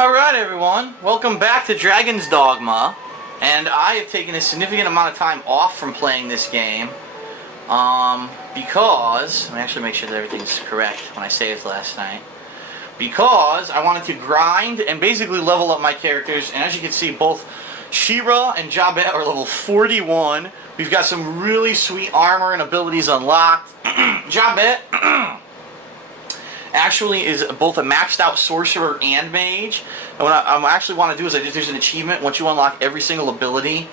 Alright everyone, welcome back to Dragon's Dogma, and I have taken a significant amount of time off from playing this game, because, let me actually make sure that everything's correct when I saved last night, because I wanted to grind and basically level up my characters, and as you can see, both Shira and Jabet are level 41, we've got some really sweet armor and abilities unlocked. Jabet actually is both a maxed out sorcerer and mage, and what I actually want to do is there's an achievement. Once you unlock every single ability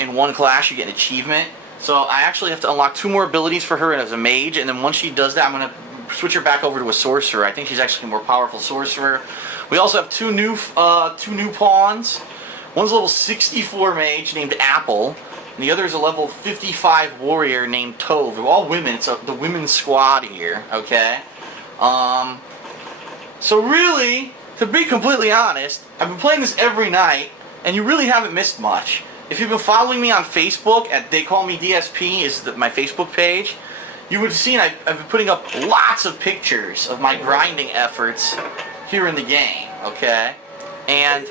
in one class, you get an achievement. So I actually have to unlock 2 more abilities for her as a mage, and then once she does that, I'm going to switch her back over to a sorcerer. I think she's actually a more powerful sorcerer. We also have two new pawns. One's a level 64 mage named Apple, and the other is a level 55 warrior named Tove. They're all women. It's the women's squad here, okay? So really, to be completely honest, I've been playing this every night, and you really haven't missed much. If you've been following me on Facebook, at They Call Me DSP is my Facebook page, you would have seen I've been putting up lots of pictures of my grinding efforts here in the game, okay? And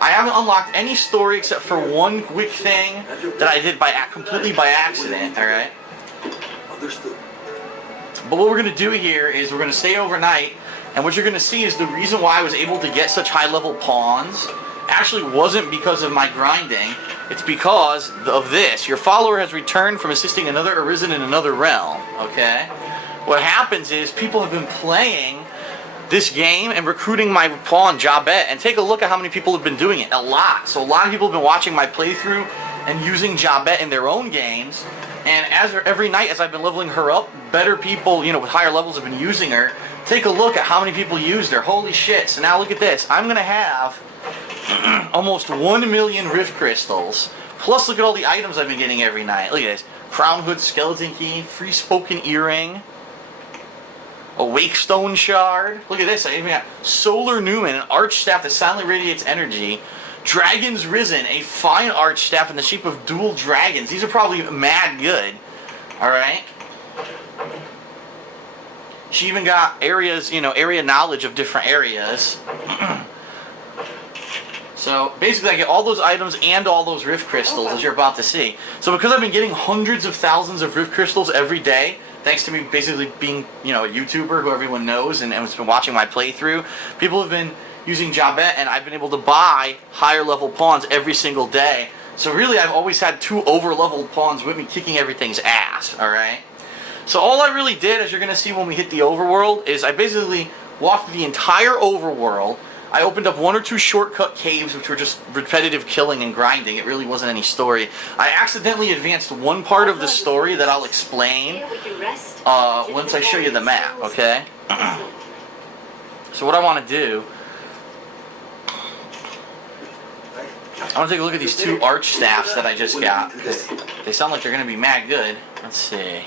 I haven't unlocked any story except for one quick thing that I did completely by accident, alright? Understood. But what we're going to do here is we're going to stay overnight, and what you're going to see is the reason why I was able to get such high level pawns actually wasn't because of my grinding, it's because of this. Your follower has returned from assisting another arisen in another realm, okay? What happens is people have been playing this game and recruiting my pawn Jabet, and take a look at how many people have been doing it. A lot. So a lot of people have been watching my playthrough and using Jabet in their own games. And every night as I've been leveling her up, better people, with higher levels have been using her. Take a look at how many people used her. Holy shit. So now look at this. I'm going to have almost 1 million Rift Crystals. Plus look at all the items I've been getting every night. Look at this. Crown Hood Skeleton Key, Free Spoken Earring, a Wake Stone Shard. Look at this. I even got Solar Newman, an Arch Staff that silently radiates energy. Dragon's Risen, a fine arch staff in the shape of dual dragons. These are probably mad good. Alright? She even got areas, area knowledge of different areas. So, basically I get all those items and all those Rift Crystals, as you're about to see. So because I've been getting hundreds of thousands of Rift Crystals every day, thanks to me basically being, a YouTuber who everyone knows and has been watching my playthrough, people have been using Jabet, and I've been able to buy higher level pawns every single day. So really I've always had 2 over leveled pawns with me kicking everything's ass, alright? So all I really did, as you're going to see when we hit the overworld, is I basically walked through the entire overworld. I opened up 1 or 2 shortcut caves, which were just repetitive killing and grinding. It really wasn't any story. I accidentally advanced one part of the story that I'll explain once I show you the map, okay? So what I want to do, I want to take a look at these 2 arch staffs that I just got. They sound like they're going to be mad good. Let's see.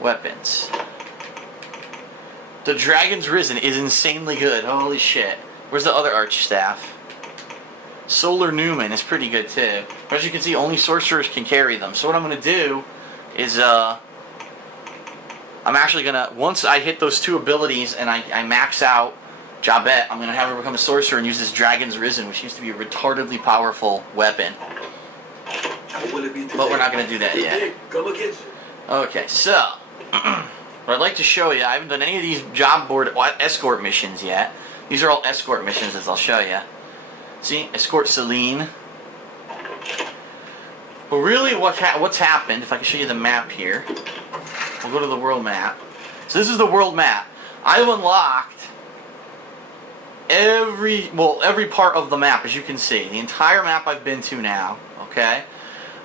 Weapons. The Dragon's Risen is insanely good. Holy shit. Where's the other arch staff? Solar Newman is pretty good too. But as you can see, only sorcerers can carry them. So what I'm going to do is, I'm actually going to, once I hit those 2 abilities and I max out Jabet, I'm going to have her become a sorcerer and use this Dragon's Risen, which seems to be a retardedly powerful weapon. But we're not going to do that yet. Okay, so, what I'd like to show you, I haven't done any of these job board escort missions yet. These are all escort missions, as I'll show you. See, escort Celine. But really what's happened, if I can show you the map here, we'll go to the world map. So this is the world map. I've unlocked every part of the map, as you can see. The entire map I've been to now, okay?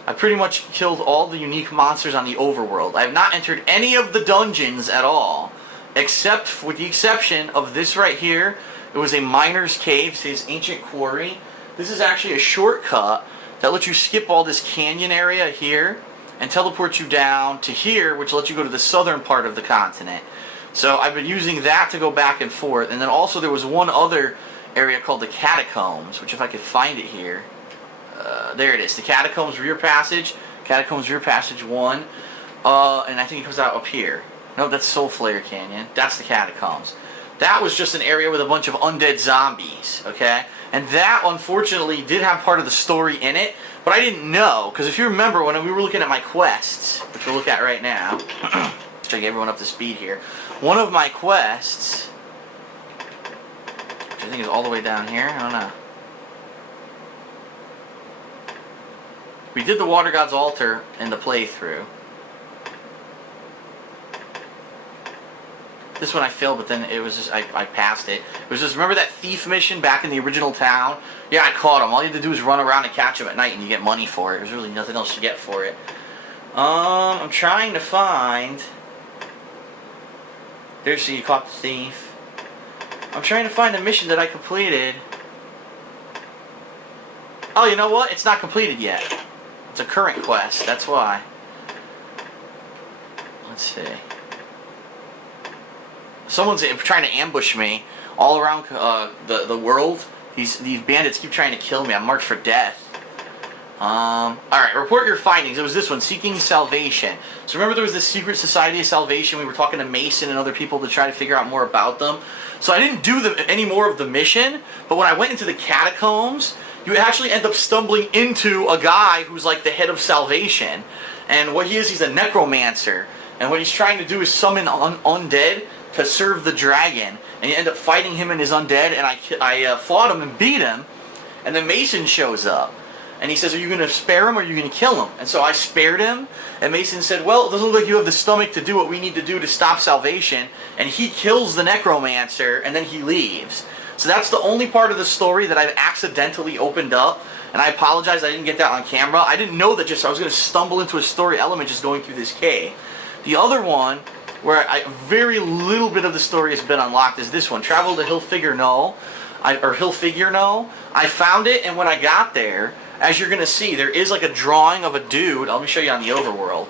I pretty much killed all the unique monsters on the overworld. I have not entered any of the dungeons at all, except with the exception of this right here. It was a miner's cave, his ancient quarry. This is actually a shortcut that lets you skip all this canyon area here and teleport you down to here, which lets you go to the southern part of the continent. So I've been using that to go back and forth. And then also there was one other area called the Catacombs, which if I could find it here. There it is. The Catacombs Rear Passage. Catacombs Rear Passage 1. And I think it comes out up here. No, that's Soul Flare Canyon. That's the Catacombs. that was just an area with a bunch of undead zombies, okay? And that, unfortunately, did have part of the story in it, but I didn't know, because if you remember when we were looking at my quests, which we'll look at right now, let's try to get everyone up to speed here. One of my quests, which I think is all the way down here, I don't know. We did the Water God's Altar in the playthrough. This one I failed, but then it was just, I passed it. It was just, remember that thief mission back in the original town? Yeah, I caught him. All you had to do was run around and catch him at night and you get money for it. There's really nothing else to get for it. I'm trying to find... There's, so you caught the thief. I'm trying to find a mission that I completed. Oh, you know what? It's not completed yet. It's a current quest, that's why. Let's see. Someone's trying to ambush me all around the world. These bandits keep trying to kill me. I'm marked for death. Alright, report your findings. It was this one, Seeking Salvation. So remember there was this Secret Society of Salvation. We were talking to Mason and other people to try to figure out more about them. So I didn't do any more of the mission, but when I went into the catacombs, you actually end up stumbling into a guy who's like the head of Salvation. And what he is, he's a necromancer. And what he's trying to do is summon undead to serve the dragon. And you end up fighting him and his undead, and I fought him and beat him. And then Mason shows up. And he says, are you going to spare him or are you going to kill him? And so I spared him. And Mason said, well, it doesn't look like you have the stomach to do what we need to do to stop Salvation. And he kills the necromancer and then he leaves. So that's the only part of the story that I've accidentally opened up. And I apologize I didn't get that on camera. I didn't know that I was going to stumble into a story element just going through this cave. The other one, where very little bit of the story has been unlocked, is this one. Travel to Hilfigure Knoll. I found it, and when I got there, as you're going to see, there is like a drawing of a dude. Let me show you on the overworld.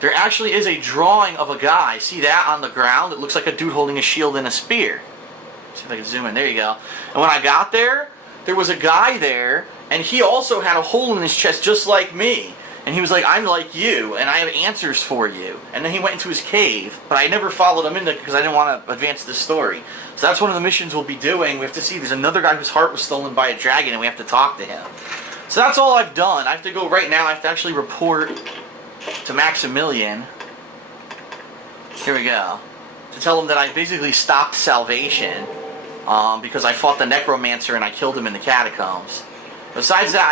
There actually is a drawing of a guy. See that on the ground? It looks like a dude holding a shield and a spear. See if I can zoom in. There you go. And when I got there, there was a guy there, and he also had a hole in his chest just like me. And he was like, I'm like you, and I have answers for you. And then he went into his cave, but I never followed him in there because I didn't want to advance the story. So that's one of the missions we'll be doing. We have to see, there's another guy whose heart was stolen by a dragon, and we have to talk to him. So that's all I've done. I have to go right now. I have to actually report to Maximilian. Here we go. To tell him that I basically stopped Salvation because I fought the necromancer and I killed him in the catacombs. Besides that,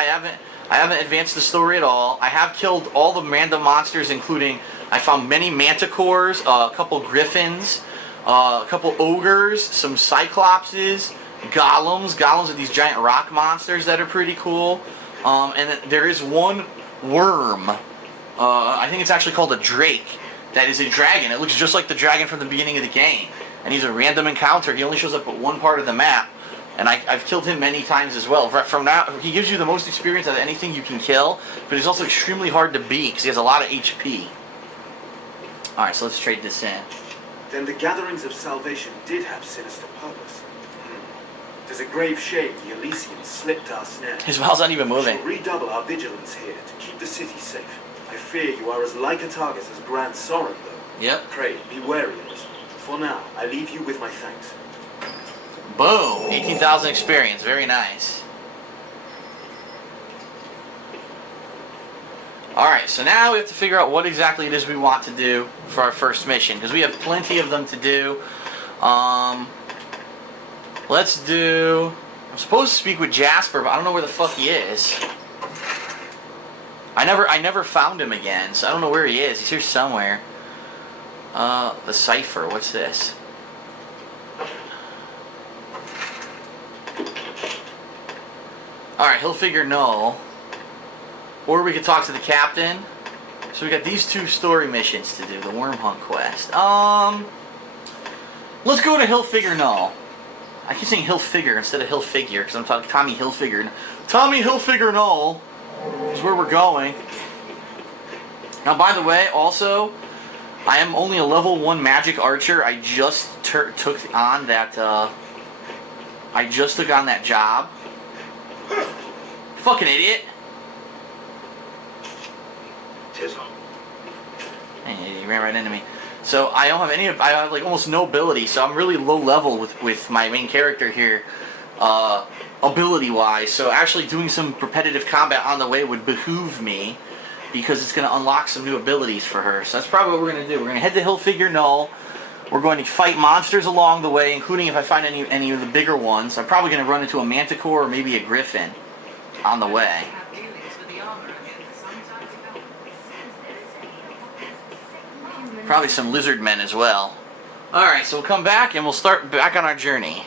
I haven't advanced the story at all. I have killed all the random monsters, including I found many manticores, a couple griffins, a couple ogres, some cyclopses, golems. Golems are these giant rock monsters that are pretty cool. And there is one worm. I think it's actually called a drake. That is a dragon. It looks just like the dragon from the beginning of the game. And he's a random encounter. He only shows up at one part of the map. And I've killed him many times as well. From now, he gives you the most experience out of anything you can kill, but he's also extremely hard to beat because he has a lot of HP. Alright, so let's trade this in. Then the gatherings of Salvation did have sinister purpose. It is a grave shame the Elysians slipped our snare. His mouth's not even moving. We shall redouble our vigilance here to keep the city safe. I fear you are as like a target as Grand Soren, though. Yep. Pray, be wary of us. For now, I leave you with my thanks. Boom! 18,000 experience. Very nice. Alright, so now we have to figure out what exactly it is we want to do for our first mission, because we have plenty of them to do. Let's do... I'm supposed to speak with Jasper, but I don't know where the fuck he is. I never found him again, so I don't know where he is. He's here somewhere. The cipher. What's this? Alright, Hilfigure Knoll. Or we could talk to the captain. So we got these two story missions to do. The Worm Hunt quest. Let's go to Hilfigure Knoll. I keep saying Hilfigure instead of Hilfigure because I'm talking Tommy Hilfigure. Tommy Hilfigure Knoll is where we're going. Now, by the way, also, I am only a level 1 magic archer. I just took on that job. Fucking idiot. Hey, he ran right into me. So I don't have any. I have like almost no ability. So I'm really low level with my main character here, ability wise. So actually doing some repetitive combat on the way would behoove me, because it's going to unlock some new abilities for her. So that's probably what we're going to do. We're going to head to Hillfigure Null. We're going to fight monsters along the way, including if I find any of the bigger ones. I'm probably going to run into a Manticore or maybe a Griffin on the way. Probably some lizard men as well. Alright, so we'll come back and we'll start back on our journey.